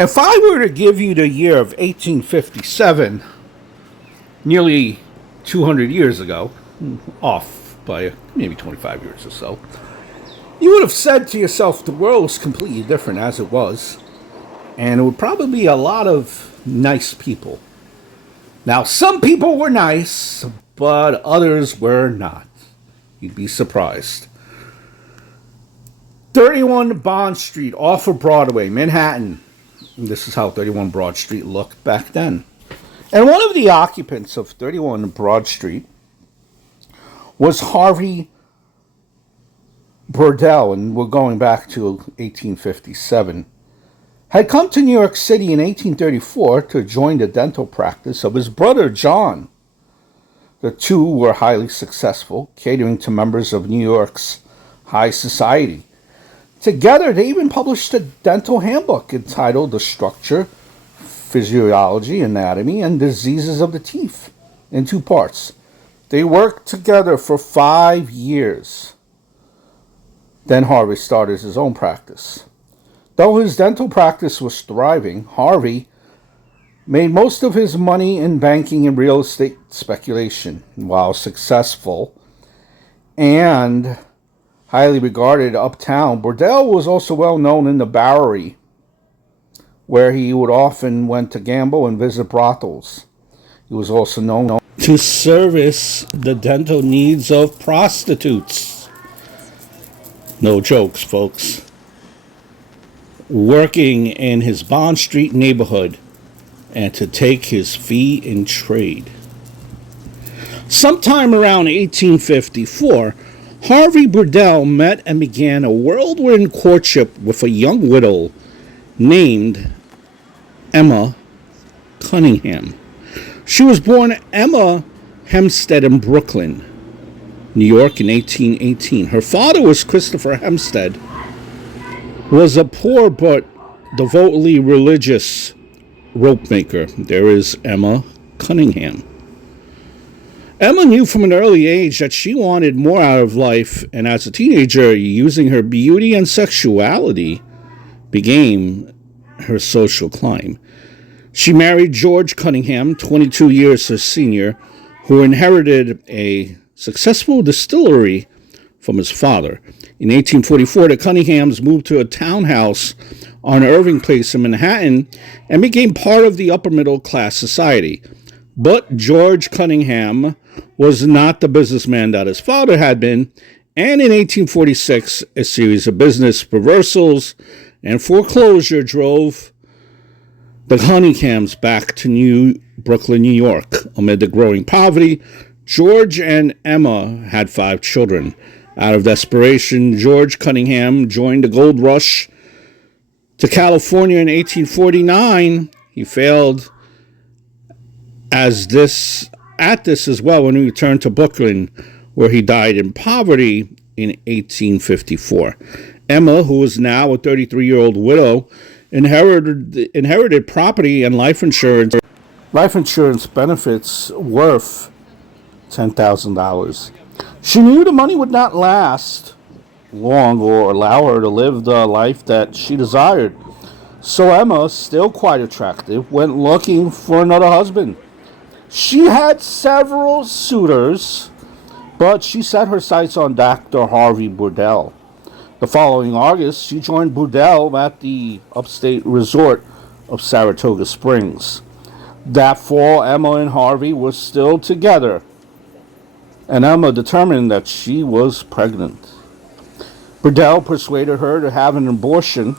If I were to give you the year of 1857, nearly 200 years ago, off by maybe 25 years or so, you would have said to yourself the world was completely different as it was, and it would probably be a lot of nice people. Now, some people were nice, but others were not. You'd be surprised. 31 Bond Street off of Broadway, Manhattan. This is how 31 Broad Street looked back then. And one of the occupants of 31 Broad Street was Harvey Burdell, and we're going back to 1857, had come to New York City in 1834 to join the dental practice of his brother John. The two were highly successful, catering to members of New York's high society. Together, they even published a dental handbook entitled The Structure, Physiology, Anatomy, and Diseases of the Teeth in 2 parts. They worked together for 5 years. Then Harvey started his own practice. Though his dental practice was thriving, Harvey made most of his money in banking and real estate speculation. While successful and highly regarded uptown, Burdell was also well known in the Bowery, where he would often went to gamble and visit brothels. He was also known to service the dental needs of prostitutes. No jokes, folks. Working in his Bond Street neighborhood and to take his fee in trade. Sometime around 1854, Harvey Burdell met and began a whirlwind courtship with a young widow named Emma Cunningham. She was born Emma Hempstead in Brooklyn, New York in 1818. Her father was Christopher Hempstead, was a poor but devotedly religious rope maker. There is Emma Cunningham. Emma knew from an early age that she wanted more out of life, and as a teenager, using her beauty and sexuality became her social climb. She married George Cunningham, 22 years her senior, who inherited a successful distillery from his father. In 1844, the Cunninghams moved to a townhouse on Irving Place in Manhattan and became part of the upper middle class society. But George Cunningham was not the businessman that his father had been, and in 1846, a series of business reversals and foreclosure drove the Cunninghams back to Brooklyn, New York. Amid the growing poverty, George and Emma had 5 children. Out of desperation, George Cunningham joined the gold rush to California in 1849. He failed at this as well when he returned to Brooklyn, where he died in poverty in 1854. Emma, who is now a 33-year-old widow, inherited property and life insurance benefits worth $10,000. She knew the money would not last long or allow her to live the life that she desired. So Emma, still quite attractive, went looking for another husband. She had several suitors, but she set her sights on Dr. Harvey Burdell. The following August, she joined Burdell at the upstate resort of Saratoga Springs. That fall, Emma and Harvey were still together, and Emma determined that she was pregnant. Burdell persuaded her to have an abortion,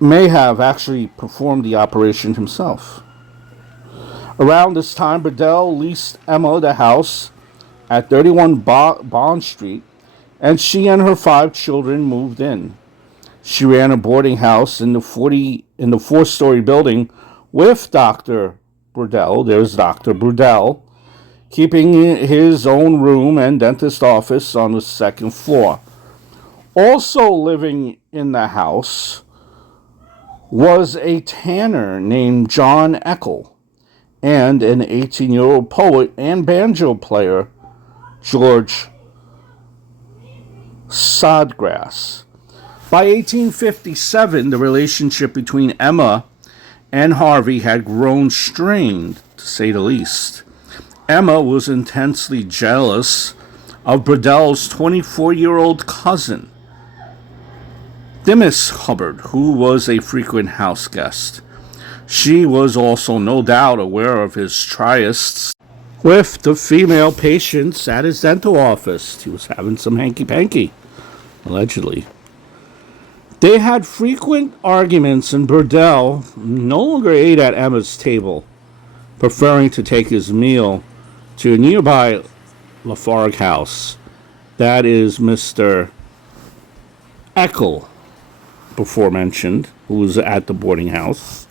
may have actually performed the operation himself. Around this time, Burdell leased Emma the house at 31 Bond Street, and she and her 5 children moved in. She ran a boarding house in the 4-story building with Dr. Burdell. There's Dr. Burdell, keeping his own room and dentist office on the 2nd floor. Also living in the house was a tanner named John Eckel and an 18-year-old poet and banjo player, George Snodgrass. By 1857, the relationship between Emma and Harvey had grown strained, to say the least. Emma was intensely jealous of Burdell's 24-year-old cousin, Dimas Hubbard, who was a frequent house guest. She was also no doubt aware of his trysts with the female patients at his dental office. He was having some hanky-panky, allegedly. They had frequent arguments, and Burdell no longer ate at Emma's table, preferring to take his meal to a nearby Lafargue house. That is Mr. Eckel, before mentioned, who was at the boarding house.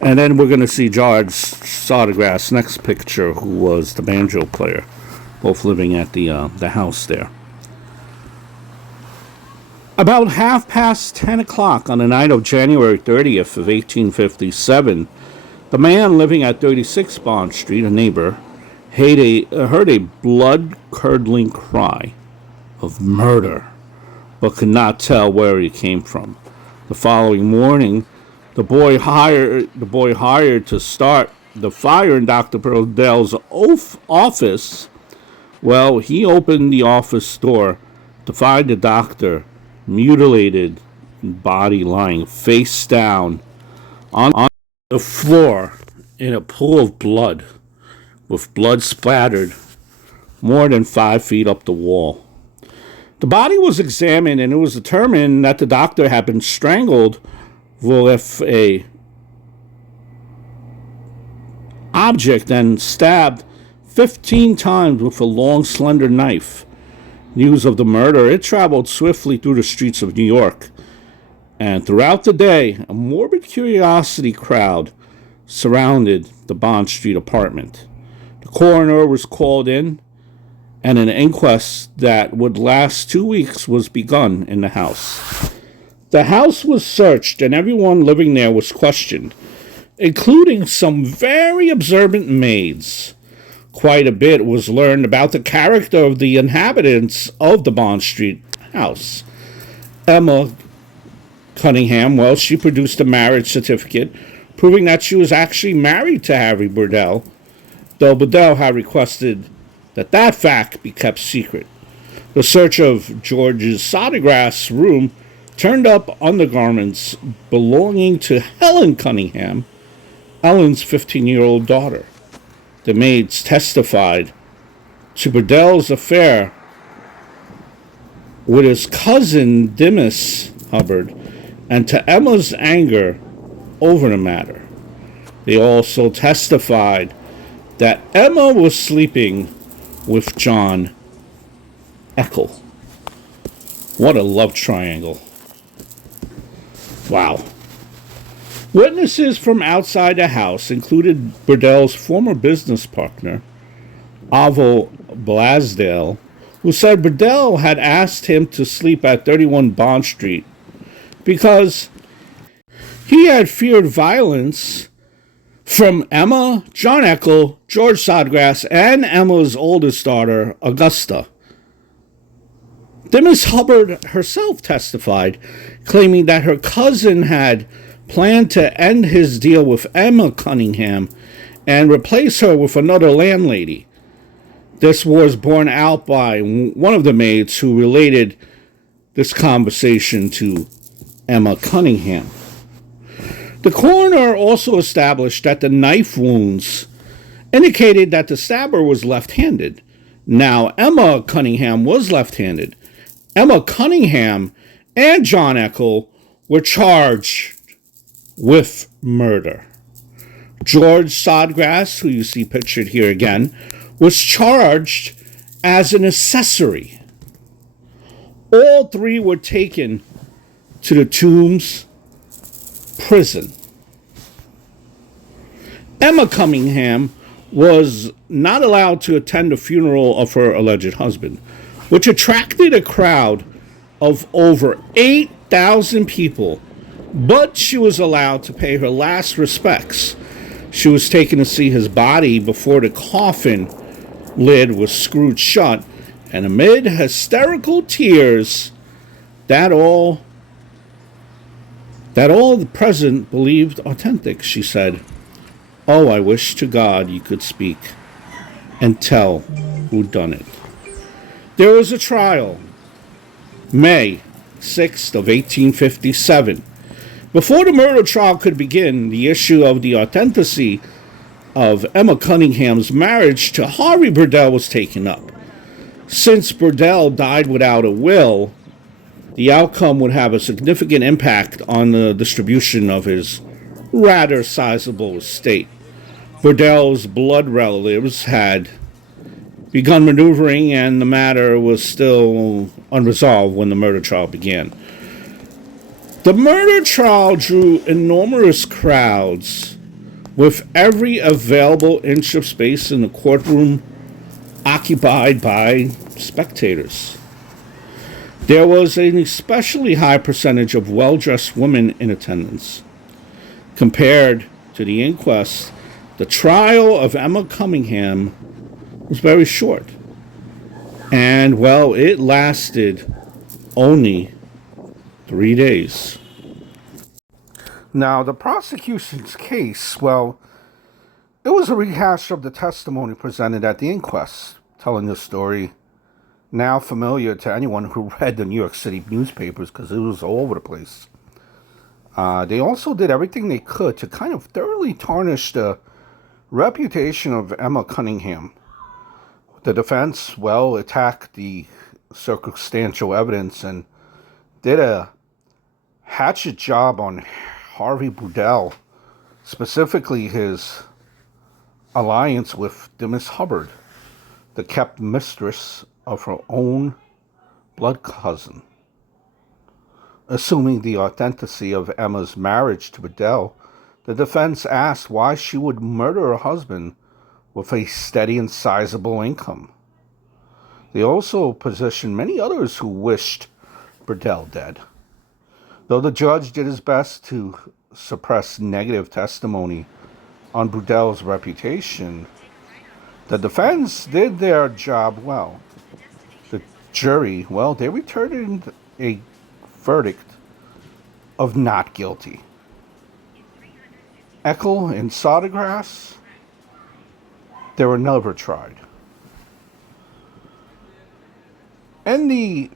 And then we're going to see George Sodergrass' next picture, who was the banjo player, both living at the house there. About 10:30 on the night of January 30th of 1857, the man living at 36 Bond Street, a neighbor, heard a blood-curdling cry of murder, but could not tell where it came from. The following morning, the boy hired to start the fire in Dr. Burdell's office. Well, he opened the office door to find the doctor mutilated body lying face down on the floor in a pool of blood, with blood splattered more than 5 feet up the wall. The body was examined, and it was determined that the doctor had been strangled with a object and stabbed 15 times with a long, slender knife. News of the murder, it traveled swiftly through the streets of New York, and throughout the day, a morbid curiosity crowd surrounded the Bond Street apartment. The coroner was called in, and an inquest that would last 2 weeks was begun in the house. The house was searched, and everyone living there was questioned, including some very observant maids. Quite a bit was learned about the character of the inhabitants of the Bond Street house. Emma Cunningham, well, she produced a marriage certificate proving that she was actually married to Harvey Burdell, though Burdell had requested that fact be kept secret. The search of George's Sodergrass' room turned up undergarments belonging to Helen Cunningham, Ellen's 15-year-old daughter. The maids testified to Burdell's affair with his cousin Dimas Hubbard and to Emma's anger over the matter. They also testified that Emma was sleeping with John Eckel. What a love triangle. Wow. Witnesses from outside the house included Burdell's former business partner, Avo Blasdale, who said Burdell had asked him to sleep at 31 Bond Street because he had feared violence from Emma, John Eckel, George Sodergrass, and Emma's oldest daughter, Augusta. Dimas Hubbard herself testified, claiming that her cousin had planned to end his deal with Emma Cunningham and replace her with another landlady. This was borne out by one of the maids who related this conversation to Emma Cunningham. The coroner also established that the knife wounds indicated that the stabber was left-handed. Now, Emma Cunningham was left-handed. Emma Cunningham and John Eckel were charged with murder. George Sodergrass, who you see pictured here again, was charged as an accessory. All three were taken to the Tombs prison. Emma Cunningham was not allowed to attend the funeral of her alleged husband, which attracted a crowd of over 8,000 people, but she was allowed to pay her last respects. She was taken to see his body before the coffin lid was screwed shut, and amid hysterical tears, That all that all the president believed authentic, she said. Oh, I wish to God you could speak and tell who done it. There was a trial, May 6th of 1857. Before the murder trial could begin, the issue of the authenticity of Emma Cunningham's marriage to Harvey Burdell was taken up. Since Burdell died without a will, the outcome would have a significant impact on the distribution of his rather sizable estate. Burdell's blood relatives had begun maneuvering, and the matter was still unresolved when the murder trial began. The murder trial drew enormous crowds, with every available inch of space in the courtroom occupied by spectators. There was an especially high percentage of well-dressed women in attendance. Compared to the inquest, the trial of Emma Cunningham was very short. And, well, it lasted only 3 days. Now, the prosecution's case, well, it was a rehash of the testimony presented at the inquest, telling the story now familiar to anyone who read the New York City newspapers because it was all over the place. They also did everything they could to kind of thoroughly tarnish the reputation of Emma Cunningham. The defense, well, attacked the circumstantial evidence and did a hatchet job on Harvey Burdell, specifically his alliance with Demis Hubbard, the kept mistress of her own blood cousin. Assuming the authenticity of Emma's marriage to Burdell, the defense asked why she would murder her husband with a steady and sizable income. They also positioned many others who wished Burdell dead. Though the judge did his best to suppress negative testimony on Burdell's reputation, the defense did their job well. The jury, well, they returned a verdict of not guilty. Eckel and Sodergrass, they were never tried. And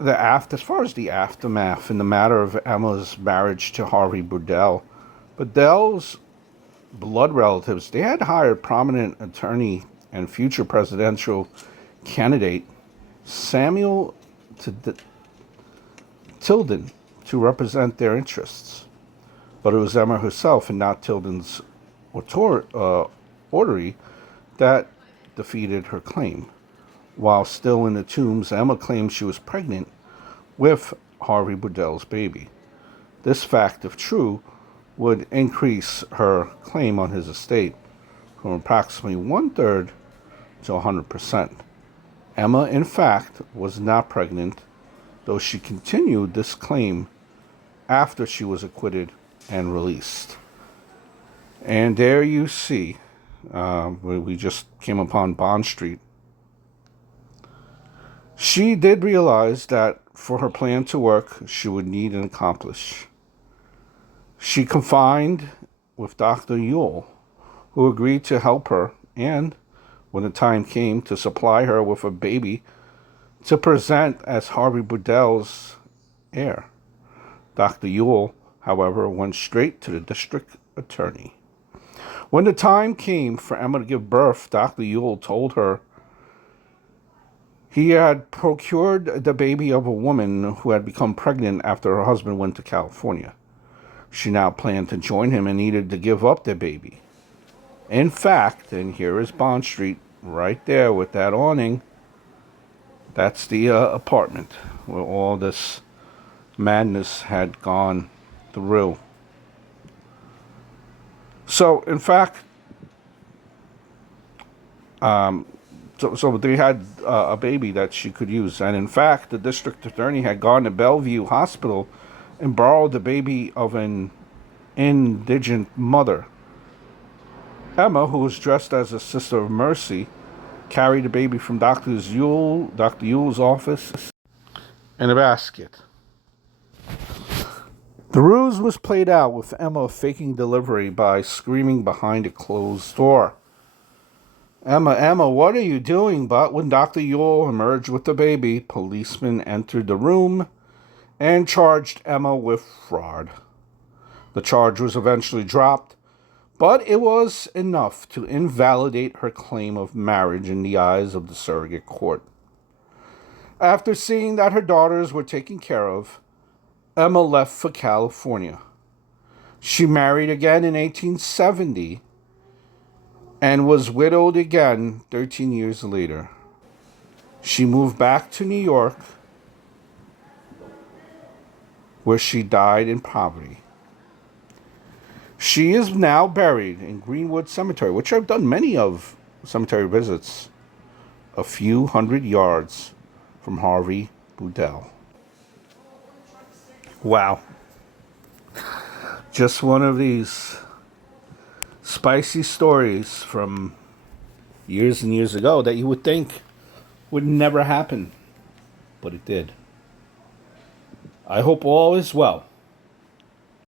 as far as the aftermath in the matter of Emma's marriage to Harvey Burdell, Burdell's blood relatives, they had hired prominent attorney and future presidential candidate Samuel Tilden to represent their interests. But it was Emma herself and not Tilden's orderly that defeated her claim. While still in the Tombs, Emma claimed she was pregnant with Harvey Burdell's baby. This fact, if true, would increase her claim on his estate from approximately 1/3 to 100%. Emma, in fact, was not pregnant, though she continued this claim after she was acquitted and released. And there you see, we just came upon Bond Street. She did realize that for her plan to work, she would need an accomplice. She confined with Dr. Ewell, who agreed to help her and, when the time came, to supply her with a baby to present as Harvey Burdell's heir. Dr. Ewell, however, went straight to the district attorney. When the time came for Emma to give birth, Dr. Ewell told her he had procured the baby of a woman who had become pregnant after her husband went to California. She now planned to join him and needed to give up the baby. In fact, and here is Bond Street right there with that awning, that's the apartment where all this madness had gone through. So, in fact, so they had a baby that she could use. And in fact, the district attorney had gone to Bellevue Hospital and borrowed the baby of an indigent mother. Emma, who was dressed as a Sister of Mercy, carried the baby from Dr. Ewell's office in a basket. The ruse was played out with Emma faking delivery by screaming behind a closed door. Emma, what are you doing? But when Dr. Yule emerged with the baby, policemen entered the room and charged Emma with fraud. The charge was eventually dropped, but it was enough to invalidate her claim of marriage in the eyes of the surrogate court. After seeing that her daughters were taken care of, Emma left for California. She married again in 1870 and was widowed again 13 years later. She moved back to New York, where she died in poverty. She is now buried in Greenwood Cemetery, which I've done many of cemetery visits, a few hundred yards from Harvey Boudel. Wow. Just one of these spicy stories from years and years ago that you would think would never happen, but it did. I hope all is well